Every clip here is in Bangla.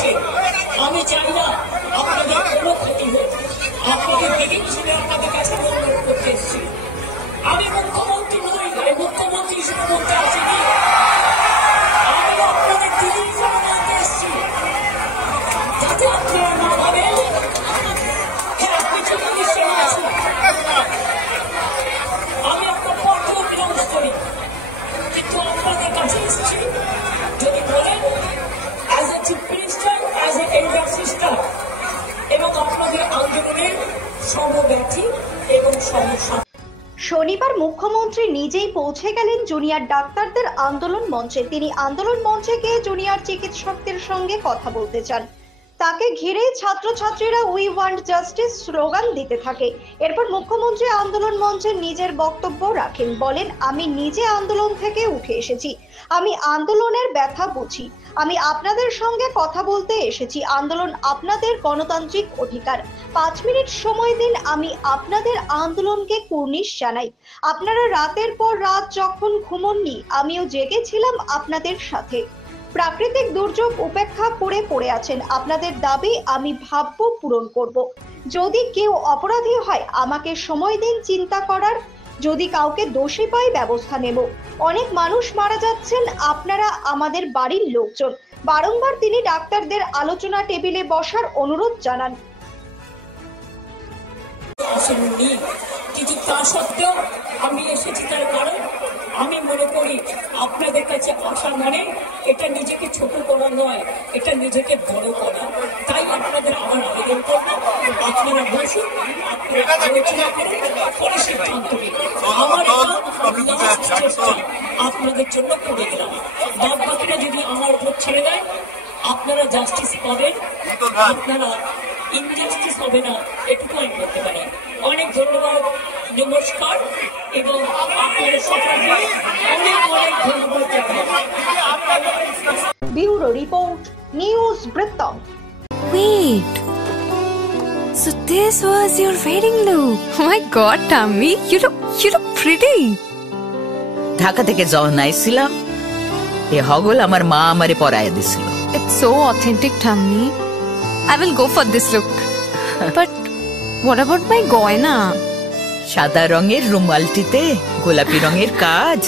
আছে। আমি চাই না আপনাদের কোনো ক্ষতি হোক। আপনাদের দিদির ছেলে আপনাদের কাছে অনুরোধ করতে এসেছি। আমি মুখ্যমন্ত্রী নই, মুখ্যমন্ত্রী হিসেবে বলতে আছি কি আমি আপনাদের দিদি হিসেবে বলতে এসেছি, যাতে আপনারা না ভাবেন আপনি চলে সেরে আসুন। আমি আপনার পথেও বিলম্ব করি, কিন্তু আপনাদের কাছে এসেছি যদি বলেন as a chief minister, as a elder sister, এবং আপনাদের আন্দোলনের সর্বব্যাপী এবং সমস্যা। শনিবার মুখ্যমন্ত্রী নিজেই পৌঁছে গেলেন জুনিয়র ডাক্তারদের আন্দোলন মঞ্চে। তিনি আন্দোলন মঞ্চে গিয়ে জুনিয়র চিকিৎসকদের সঙ্গে কথা বলতে চান। তাকে ঘিরে ছাত্রছাত্রীরা উই ওয়ান্ট জাস্টিস স্লোগান দিতে থাকে। এরপর মুখ্যমন্ত্রী আন্দোলন মঞ্চে নিজের বক্তব্য রাখেন। বলেন, আমি নিজে আন্দোলন থেকে উঠে এসেছি, আমি আন্দোলনের ব্যথা বুঝি, আমি আপনাদের সঙ্গে কথা বলতে এসেছি। আন্দোলন আপনাদের গণতান্ত্রিক অধিকার। 5 মিনিট সময় দিন, আমি আপনাদের আন্দোলনকে কুর্নিশ জানাই। আপনারা রাতের পর রাত যখন ঘুমোননি, আমিও জেগেছিলাম আপনাদের সাথে। প্রাকৃতিক দুর্যোগ উপেক্ষা করে পড়ে আছেন, আপনাদের দাবি আমি ভাবব পূরণ করব। যদি কেউ অপরাধী হয় আমাকে সময় দিন চিন্তা করার, যদি কাউকে দোষী পাই ব্যবস্থা নেব। অনেক মানুষ মারা যাচ্ছেন, আপনারা আমাদের বাড়ির লোকজন। বারংবার তিনি ডাক্তারদের আলোচনা টেবিলে বসার অনুরোধ জানান। কিন্তু তা সত্ত্বেও আমি এসেছি, তার কারণ আমি মনে করি আপনাদের কাছে আসা মানে এটা নিজেকে ছোট করা নয়, এটা নিজেকে বড় করা। তাই আপনাদের আমার আবেদন করবো, আপনারা বসুন, আপনারা আলোচনা করুন, পরে সিদ্ধান্ত নিন। আমার আপনাদের জন্য করে দিলাম, বাদ বাকিটা যদি আমার উপর ছেড়ে দেয় আপনারা জাস্টিস পাবেন, আপনারা ইনজাস্টিস হবে না, এটুকু আমি বলতে পারি। অনেক ধন্যবাদ, নমস্কার, এবং আপনাদের সকলকে অনেক অনেক ধন্যবাদ জানাই। ব্যুরো রিপোর্ট, নিউজ বৃত্তান্ত। Wait, so this was your wedding look? Oh my God, Tammy, you look pretty. Dhaka থেকে যখন আইছিলাম এ হগল আমার মা আমারে পরায় দিছিল। It's so authentic, Tammy. I will go for this look. But what about my goina? সাদা রঙের রুমালটিতে গোলাপি রঙের কাজ,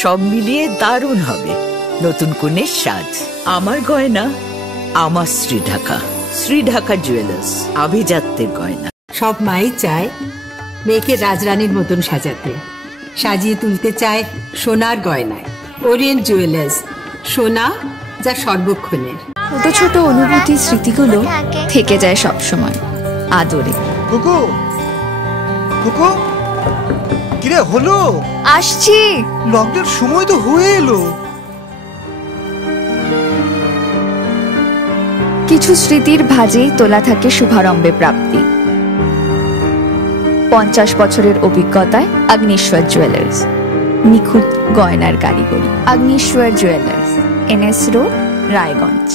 সব মিলিয়ে দারুণ হবে নতুন কনের সাজ। আমার গয়না আমার শ্রী ঢাকা জুয়েলার্স, আভিজাত্যের গয়না। সব মাই চায় মেয়েকে রাজরানীর মতন সাজাতে, সাজিয়ে তুলতে চায় সোনার গয়নায়। ওরিয়েন্ট জুয়েলার্স, সোনা যা সর্বক্ষণের। ছোট ছোট অনুভূতি, স্মৃতিগুলো থেকে যায় সব সময় আদরে। কুকু কুকু, কিরে হলো? আসছি, লকডাউন সময় তো হয়ে এলো। কিছু স্মৃতির ভাজেই তোলা থাকে শুভারম্ভে প্রাপ্তি। 50 বছরের অভিজ্ঞতায় আগ্নেশ্বর জুয়েলার্স, নিখুঁত গয়নার কারিগরি। Agneshwar jewellers, NS road, Raiganj.